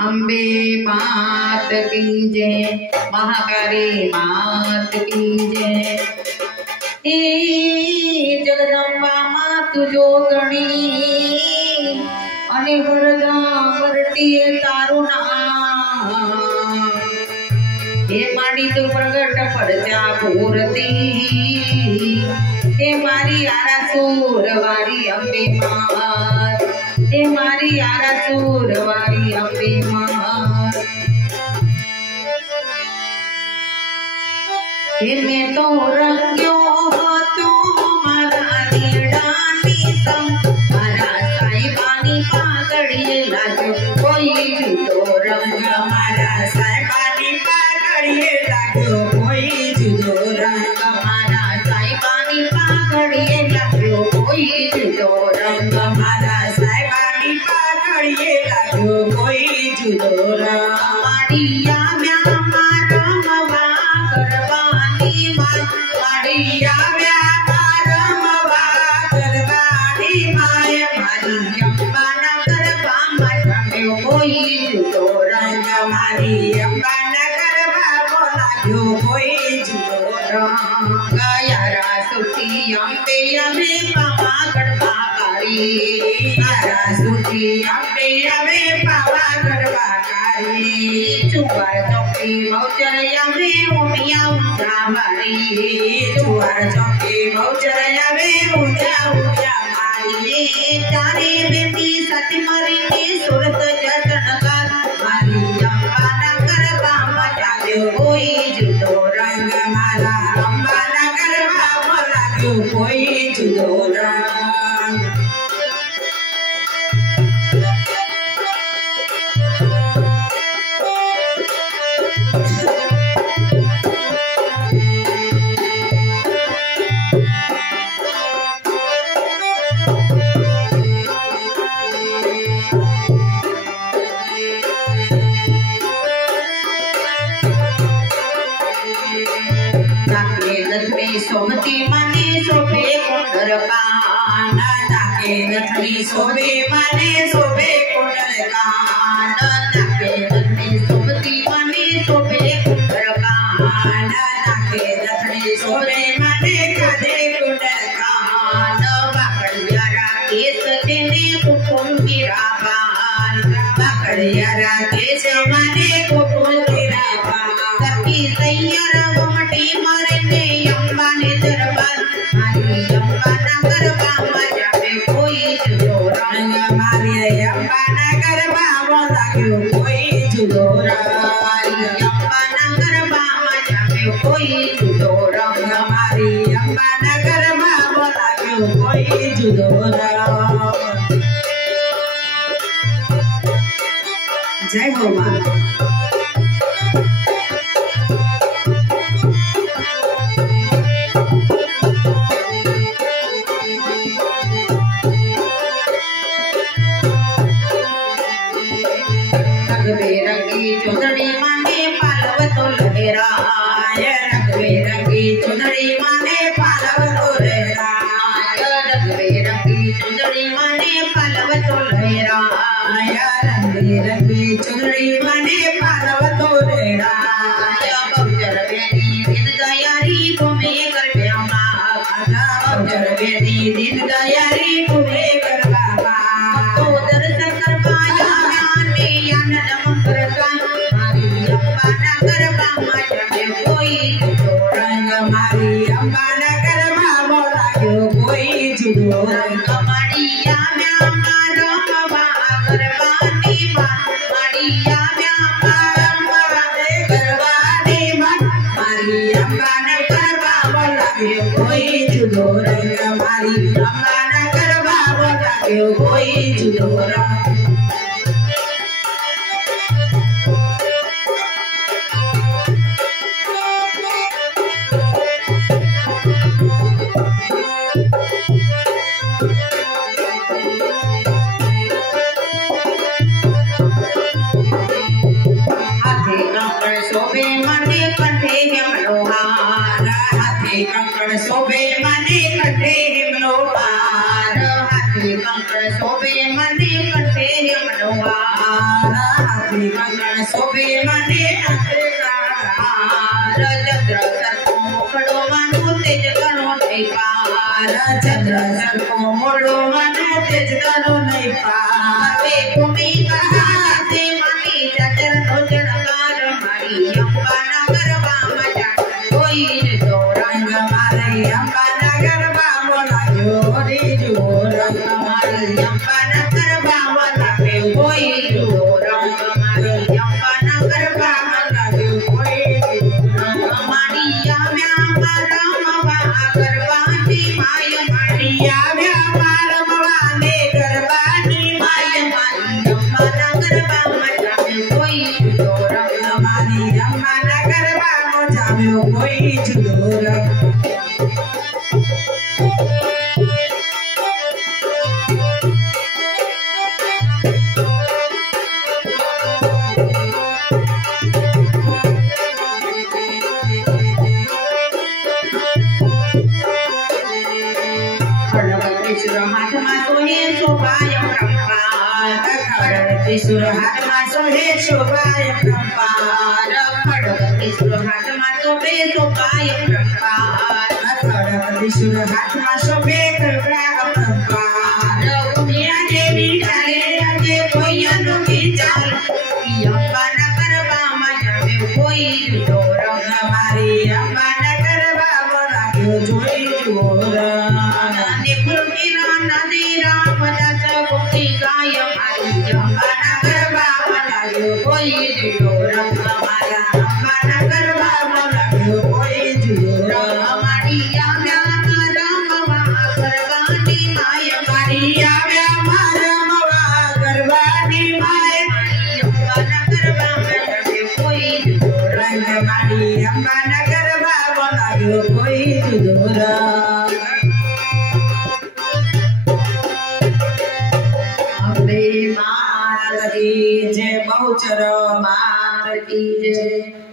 अम्बे मात की जय, महाकाली मात की जय। ए जगदंबा मात जो गणी अने वरदा वरतीए तारू नाम। हे माड़ी तू प्रगट पड़जा पूरती, हे मारी आरासूर वारी अम्बे मात, हे मारी आरासूर वारी अम्बे मात। हे मैं तो रंग्यो तो मारा लीडानी संग, मारा साईबानी पागड़िए लाजो कोई तो रंग, मारा साईबानी पागड़िए लाजो कोई जुदो रंग, मारा साईबानी पागड़िए लाजो कोई जुदो रंग, मारा साईबानी पागड़िए लाजो कोई जुदो रंग। माड़िया म्या मारा मवा करवानी माय, माड़िया म्या मारा मवा करवानी माय, मारी अम्बा ना करवा माता में कोई जुदो रंग, मारी अम्बा ना करवा बोला जो कोई जुदो रंग। यारा सुती अम्बे अम्बे पावा गढ़वा कारी, यारा सुती अम्बे अम्बे पावा गढ़वा कारी। चुवार चौकी मौचर अम्बे उमिया ऊंचा मारी, चुवार चौकी मौचर अम्बे ऊंचा ऊंचा मारी। तारे बेटी सती मरी के सूरत जतन कर, मारी अम्बा ना करवा मचा दे कोई जुदो रंग, मारा अम्बा ना करवा बोला जो कोई जुदो रंग। सोमती माने शोभे कुंडल कान, नाके नथनी शोभे माने शोभे कुंडल कान, नाके नथनी सोमती माने शोभे कुंडल कान, नाके नथनी शोभे माने काधे कुंडल कान। बाकड़िया राकेश तेने कुकुम गिरा पान, बाकड़िया राकेश माने कुकुम गिरा पान। सखी सैयर घुमटी मारे अम्बा ने दरबार, मारी अम्बा ना गरबा मजा में कोई जुदो रंग, मारी अम्बा ना गरबा बोला क्यों कोई जुदो रंग, मारी अम्बा ना गरबा मजा में कोई जुदो रंग, मारी अम्बा ना गरबा बोला क्यों कोई जुदो रंग। जय हो माँ। रंगी चुंदड़ी माने पालव तो लहराय, रंगी चुंदड़ी माने पालव तो लहराय, रंगी चुंदड़ी माने पालव तो लहराय, रंगी चुंदड़ी माने पालव तो लहराय। बहुचर बेटी दिन दयारी तुम्हें कर ब्यामा, बहुचर बेटी दिन दयारी तुम्हें कर बाबा। तो दर्शन करवाया ज्ञान में नम करता, मारी अम्बा ना करवा मजा में कोई जुदो रंग, मारी अम्बा ना करवा बोला क्यों कोई जुदो रंग। माड़िया म्या मारा मवा करवानी माँ, माड़िया म्या मारा मवा करवानी माँ, मारी अम्बा ना करवा बोला क्यों कोई जुदो रंग, मारी अम्बा ना करवा बोला क्यों कोई जुदो रंग। शोभे मने कंठे मनोहार, हाथे कंकड़ शोभे मने कंठे मनोहार, हाथे कंकड़ शोभे मने कंठे शोभे मने अंधकार चंद्र सरको मोकड़ो मानो तेज करो नहीं पार चंद्र सरको मोड़ो मानो तेज करो नहीं पार वे भूमि कहा से मानी चचर नोचन कार मारी अम्बा नगर बामा जान कोई जो रंग मारे अम्बा नगर बामो लायो रे जो रंग मारे अम्बा नगर बामा लागे कोई जो रंग मारे अम्बा नगर बामा लागे कोई रंग मारिया व्यापार मवा गरबानी माय मारिया व्यापार मवा ने गरबानी माय मारी अम्बा नगर बामा जावे कोई जो रंग मारी अम्बा नगर बामो जावे कोई जो रंग त्रिशूल हाथ में सोहे शोभाय परंपार खड़ग त्रिशूल हाथ में सोहे शोभाय परंपार खड़ग त्रिशूल हाथ में शोभे शोभाय परंपार खड़ग त्रिशूल हाथ में शोभे परंपार उमिया देवी चाले आगे कोई अनोखी चाल अम्बा नगर बामा जावे कोई जो रंग मारी अम्बा नगर बामा लागे जोई जो रंग नदी राम दास गोपी गाय मारी अम्बा नगर बामा लागे कोई जो रंग मारा अम्बा नगर बामा लागे कोई जो रंग मारिया व्यापार मवा गरबानी माय मारिया व्यापार मवा गरबानी माय अम्बा नगर बामा लागे कोई जो रंग मारी अम्बा नगर बामा लागे कोई जो रंग मात की जय बहुचर मात की जय।